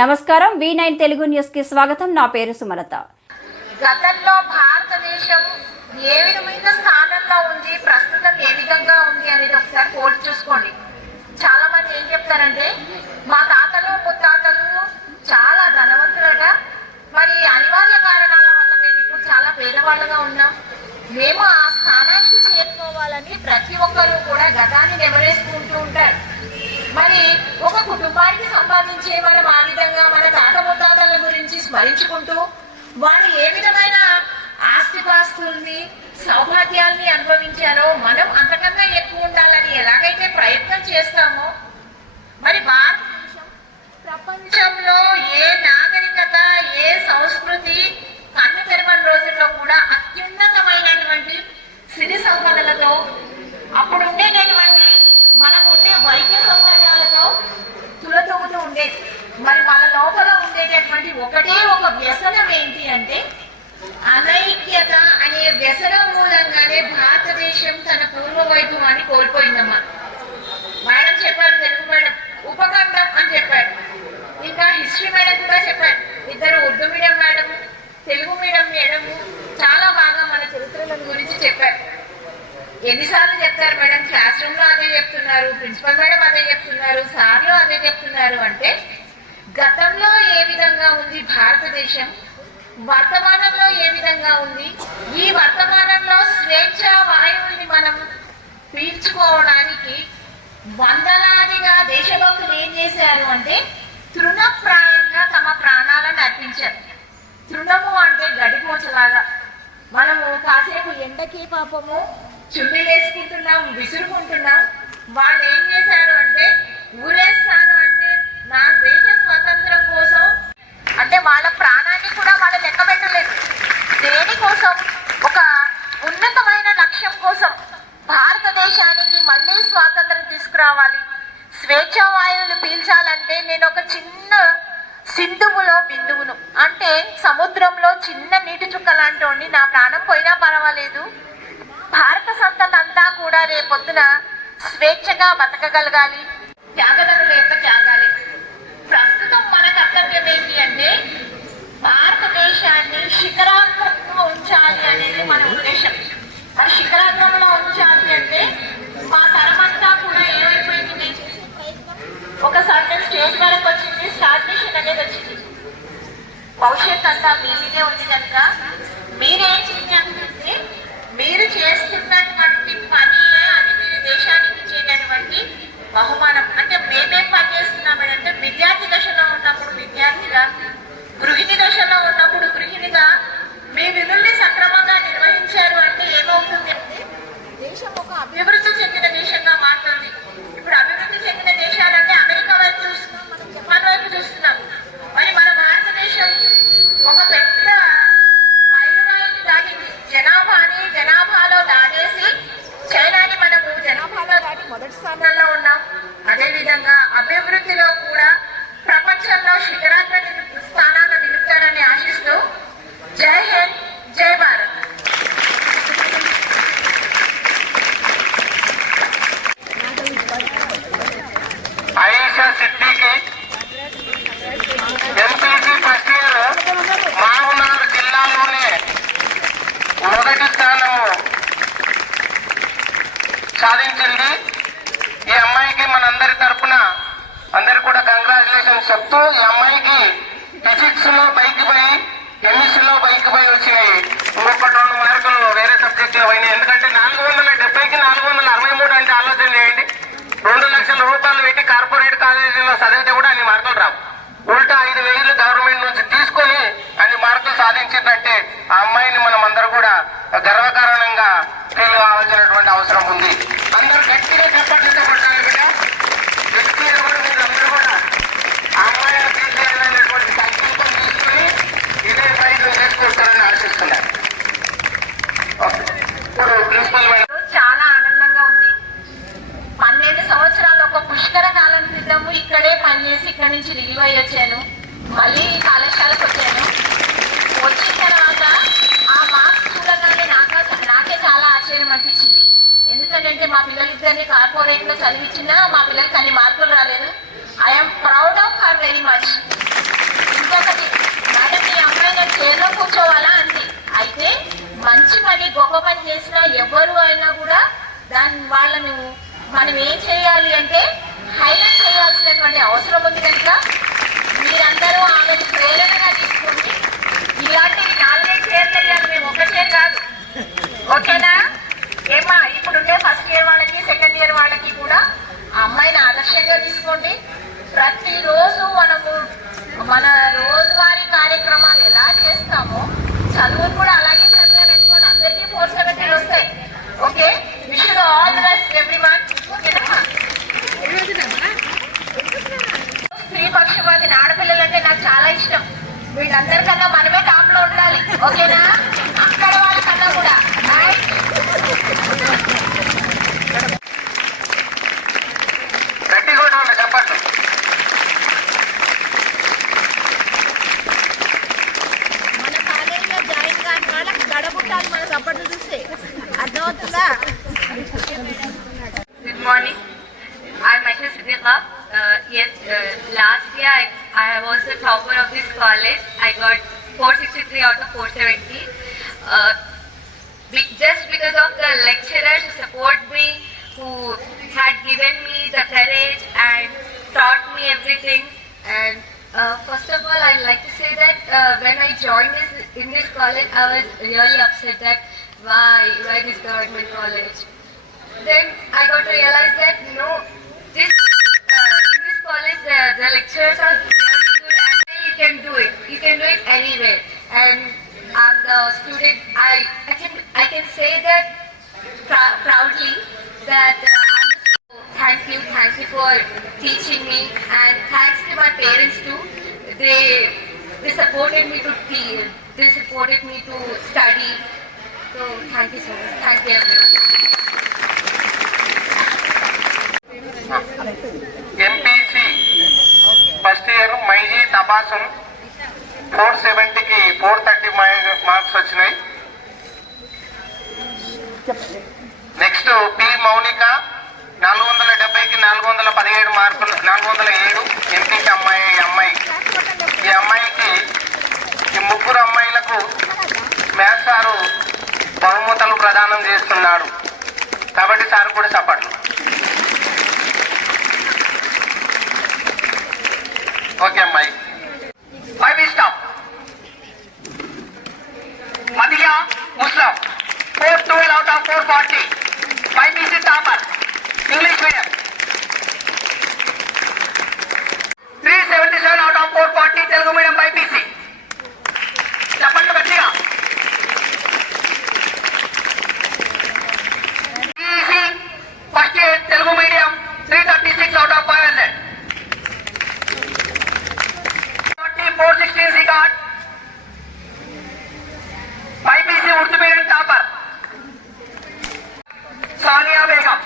నమస్కారం V9 Telugu news కి స్వాగతం. నా పేరు సుమలత. గతంలో భారతదేశం ఏ విధమైన స్థానంలో ఉంది, ప్రస్తుతం ఏ విధంగా ఉంది అనేది ఒకసారి పోల్చి చూసుకోండి. చాలా మంది ఏం చెప్తారంటే మా తాతలు ముత్తాతలు చాలా ధనవంతులుగా, మరి అనివార్య కారణాల వల్ల మేము ఇప్పుడు చాలా పేదవాళ్ళగా ఉన్నాం. మేము ఆ స్థానానికి చేరుకోవాలని ప్రతి ఒక్కరూ కూడా గతాన్ని నెమరేసుకుంటూ ఉంటారు. మరి ఒక కుటుంబానికి సంబంధించి మనం ఆ విధంగా మన తాత ముత్తాతల గురించి స్మరించుకుంటూ వాళ్ళు ఏ విధమైన ఆస్తిపాస్తుల్ని సౌభాగ్యాల్ని అనుభవించారో మనం అంతకన్నా ఎక్కువ ఉండాలని ఎలాగైతే ప్రయత్నం చేస్తామో, మరి భారతదేశం ప్రపంచంలో ఏ నాగరికత ఏ సంస్కృతి కన్ను తెరవని రోజుల్లో కూడా అత్యున్నతమైనటువంటి సిరి సంపదలతో అప్పుడు ఉండేటటువంటి మనకుండే వైద్య సౌకర్యాలతో తులతూగుతూ ఉండేది. మరి మన లోపల ఉండేటటువంటి ఒకటే ఒక వ్యసనం ఏంటి అంటే అనైక్యత అనే వ్యసనం మూలంగానే భారతదేశం తన పూర్వ వైభవాన్ని కోల్పోయిందమ్మా. మేడం చెప్పారు, తెలుగు మేడం ఉపఖండం అని చెప్పారు, ఇంకా హిస్టరీ మేడం కూడా చెప్పారు. ఇద్దరు Urdu medium madam, Telugu medium madam చాలా బాగా మన చరిత్రల గురించి చెప్పారు. ఎన్నిసార్లు చెప్తారు మేడం? క్లాస్ రూమ్ లో అదే చెప్తున్నారు, ప్రిన్సిపల్ మేడం అదే చెప్తున్నారు, సార్లు అదే చెప్తున్నారు. అంటే గతంలో ఏ విధంగా ఉంది భారతదేశం, వర్తమానంలో ఏ విధంగా ఉంది, ఈ వర్తమానంలో స్వేచ్ఛ వాయువుల్ని మనం పీల్చుకోవడానికి వందలాదిగా దేశభక్తులు ఏం చేశారు అంటే తృణప్రాయంగా తమ ప్రాణాలను అర్పించారు. తృణము అంటే గడిపోచలాగా మనము కాసేపు ఎండకి పాపము చుమ్మిలేసుకుంటున్నాం, విసురుకుంటున్నాం. వాళ్ళు ఏం చేశారు అంటే ఊరేస్తాను అంటే నా దేశ స్వతంత్రం కోసం అంటే వాళ్ళ ప్రాణాన్ని కూడా వాళ్ళు లెక్క పెట్టలేదు. దేనికోసం? ఒక ఉన్నతమైన లక్ష్యం కోసం. భారతదేశానికి మళ్ళీ స్వాతంత్రం తీసుకురావాలి, స్వేచ్ఛ వాయువులు పీల్చాలంటే నేను ఒక చిన్న సింధువులో బిందువును, అంటే సముద్రంలో చిన్న నీటి చుక్క లాంటి నా ప్రాణం పోయినా పర్వాలేదు, భారత సంతతి అంతా కూడా రేపొద్దున స్వేచ్ఛగా బతకగలగాలి. త్యాగదనుల యొక్క త్యాగాలి. ప్రస్తుతం మన కర్తవ్యం ఏంటి అంటే భారతదేశాన్ని శిఖరాగ్రంలో ఉంచాలి అనేది మన ఉద్దేశం. మరి శిఖరాగ్రంలో ఉంచాలి అంటే మా తరమంతా కూడా ఏమైపోయింది, నేను చేసే ప్రయత్నం ఒక సర్టన్ స్టేజ్ వరకు వచ్చింది, స్టాగ్నేషన్ అనేది వచ్చింది. భవిష్యత్ అంతా మీ మీదే ఉంది కనుక మీరేం చేయాలంటే మీరు చేస్తున్నటువంటి పని అది మీరు దేశానికి ఇచ్చేటటువంటి బహుమానం. అంటే మేమేం పని చేస్తున్నామంటే విద్యార్థి దశలో ఉన్నప్పుడు విద్యార్థిగా, గృహిణి దశలో ఉన్నప్పుడు గృహిణిగా మీ విధుల్ని సక్రమంగా నిర్వహించారు అంటే ఏమవుతుంది అంటే దేశం ఒక అభివృద్ధి చెందిన దేశంగా మారుతుంది. ఇప్పుడు అభివృద్ధి చెందిన దేశాలంటే అమెరికా వైపు చూస్తున్నాం, మనం జపాన్ వైపు చూస్తున్నాం. మరి మన భారతదేశం ఒక పెద్ద మైలురాయిని దాటింది. జనాభాలో దాటేసి చైనాని మనము జనాభాలో దాటి మొదటి స్థానంలో ఉన్నాం. అదేవిధంగా అభివృద్ధిలో కూడా ప్రపంచంలో శిఖరాగ్ర స్థానాన్ని నిలుపుతారని ఆశిస్తూ జై హింద్, జై Bharat. Ayesha Siddiqui MPC first year Mahabubnagar జిల్లాలోనే మొదటి స్థానము సాధించింది. ఈ అమ్మాయికి మనందరి తరఫున అందరు కూడా కంగ్రాచులేషన్స్ చెప్తూ, ఈ అమ్మాయికి ఫిజిక్స్ లో బైక్ పై, కెమిస్ట్రీలో బైక్ పై వచ్చినాయి. ఇంకొక 2 మార్కులు వేరే సబ్జెక్ట్ లో పోయినాయి. ఎందుకంటే 470కి 463 అంటే ఆలోచన చేయండి. 2 లక్షల రూపాయలు పెట్టి కార్పొరేట్ కాలేజీలో చదివితే కూడా అన్ని మార్కులు రావు. ఉల్టా 5,000 గవర్నమెంట్ నుంచి తీసుకొని అన్ని మార్కులు సాధించిందంటే ఆ అమ్మాయిని మనం అందరూ కూడా గర్వకారణంగా ఫీల్ కావాల్సినటువంటి అవసరం ఉంది. అందరూ గట్టిగా చెప్పట్లతో కొట్టాలి బిడ్డ. గట్టిగా కూడా మీరు అందరూ కూడా ఆ అమ్మాయిని తీసుకెళ్ళినటువంటి సంకల్పం తీసుకుని ఇదే ప్రయత్నం చేసుకుంటారని ఆశిస్తున్నారు. ఇప్పుడు ప్రిన్సిపల్ చాలా ఆనందంగా ఉంది. 12 సంవత్సరాలు ఒక పుష్కర కాలం క్రితం ఇక్కడే పనిచేసి ఇక్కడి నుంచి రిలీవ్ అయ్యి వచ్చాను. మళ్ళీ కళాశాలకు వచ్చాను. వచ్చిన తర్వాత ఆ మార్క్స్ చూడగానే నాకే చాలా ఆశ్చర్యం అనిపించింది. ఎందుకంటే మా పిల్లలిద్దరిని కార్పొరేట్ లో చదివించినా మా పిల్లలకి అన్ని మార్కులు రాలేదు. I'm proud of her very much. ఇంకొకటి మేడం మీ అమ్మాయి నేను చైర్లో కూర్చోవాలా అంది. అయితే మంచి పని గొప్ప పని చేసిన ఎవరు అయినా కూడా వాళ్ళను మనం ఏం చేయాలి అంటే హైలైట్ చేయాల్సినటువంటి అవసరం ఉంది కనుక మీరందరూ ఆమెను ప్రేరణగా తీసుకోండి. ఇలాంటివి 4 చైర్లు వేయాలి, మేము ఒక చైర్ కాదు. ఓకేనా? ఏమా ఇప్పుడుండే ఫస్ట్ ఇయర్ వాళ్ళకి సెకండ్ ఇయర్ వాళ్ళకి కూడా ఆ అమ్మాయిని ఆదర్శంగా తీసుకోండి. ప్రతిరోజు మనము మన రోజువారీ కార్యక్రమాలు ఎలా చేస్తామో చదువులు కూడా అలాగే చదివారనుకోండి, అందరికీ 470 వస్తాయి. Okay, wish you all the best everyone. స్త్రీ పక్షపాతి ఆడపిల్లలంటే నాకు చాలా ఇష్టం. వీళ్ళందరికన్నా మనమే టాప్ లో ఉండాలి. ఓకేనా? అక్కడ వాళ్ళకన్నా కూడా చెప్పండి. మన కాలేజీలో జాయిన్ కాని వాళ్ళకి గడబుట్టాలి మన సపోర్ట్ చూస్తే. అర్థమవుతుందా? Good morning. I'm Aisha Siddiqa. Last year I was the topper of this college. I got 463 out of 470. Just because of the lecturers who support me, who had given me the courage and taught me everything. And first of all, I'd like to say that when I joined in this college, I was really upset that why this government college. Then I got to realize that in this college the lecturers are really good and you can do it. You can do it anywhere. And I'm the student. I can say that proudly that thank you for teaching me, and thanks to my parents too. They supported me to teach. They supported me to study. So thank you so much. Thank you everyone. MPC first year మైజీ తబాసున్ 470కి 430 marks వచ్చినాయి. Next P Mounika 470కి 417 మార్కులు, 407 ఎంపీకి అమ్మాయి. ఈ అమ్మాయికి ఈ ముగ్గురు అమ్మాయిలకు మ్యాథ్స్ సారు బహుమతులు ప్రదానం చేస్తున్నాడు కాబట్టి సార్ కూడా సపోర్ట్. ఓకే అమ్మాయి. 5 స్టాప్. మదియా ముస్లాం 412 out of 440. 5BC topper English medium. 377 out of 440 Telugu medium 5BC. చెప్పండి గట్టిగా. First year Telugu medium 336 out of 500. 416 he got. 5BC Urdu medium topper Sania Begum.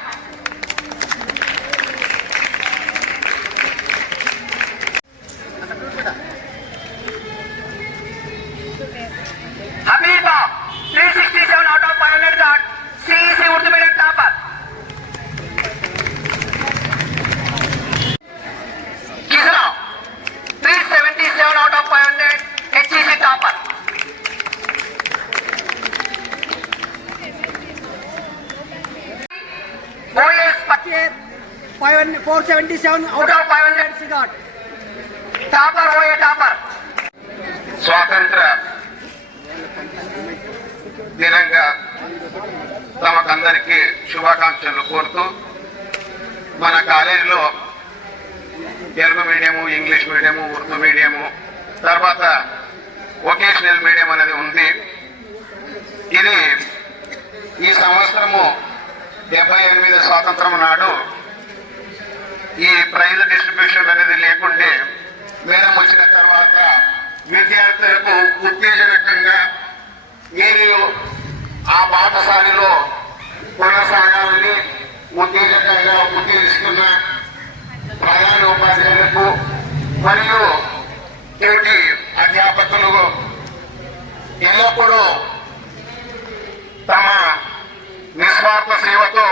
Habiba 367 out of 500 got. CEC Urdu medium topper. Kisra 377 out of 500 HEC topper. OS 477 out of 500 she got. Topper O A topper. స్వాతంత్ర దినంగా తమకందరికీ శుభాకాంక్షలు కోరుతూ మన కాలేజీలో Telugu medium, English medium, Urdu medium, తర్వాత vocational medium అనేది ఉంది. ఇది ఈ సంవత్సరము 78 స్వాతంత్రం నాడు ఈ ప్రైజ్ డిస్ట్రిబ్యూషన్ అనేది లేకుండే మేడం వచ్చిన తర్వాత విద్యార్థులకు ఉత్తేజనకంగా మీరు ఆ పాఠశాలలో కొనసాగాలని ఉత్తేజకంగా ఉత్తేజిస్తున్న ప్రధాన ఉపాధ్యాయులకు మరియు తోటి అధ్యాపకులు ఎల్లప్పుడూ తమ నిస్వార్థ సేవతో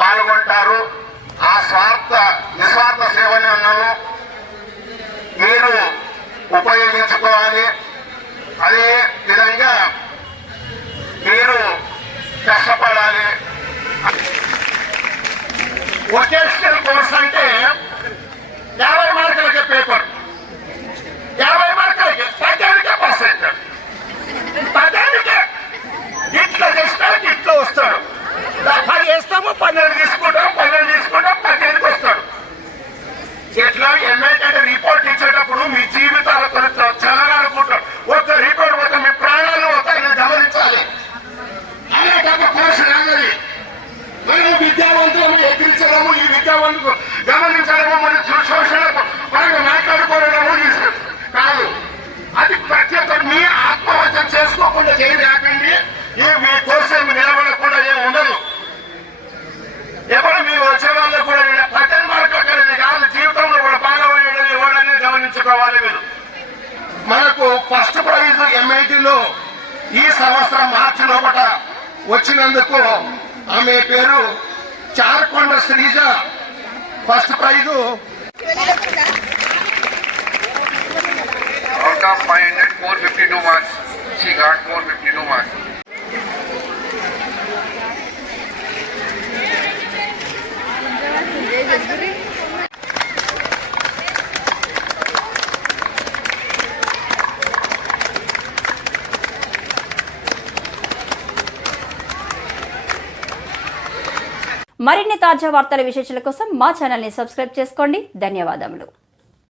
పాల్గొంటారు. ఆ నిస్వార్థ సేవను మీరు ఉపయోగించ వచ్చినందుకు ఆమె పేరు Charkonda Srija. First prize out of 500, 452 marks. She got 452 marks. మరిన్ని తాజా వార్తల విశేషాల కోసం మా ఛానల్ని సబ్స్క్రైబ్ చేసుకోండి. ధన్యవాదములు.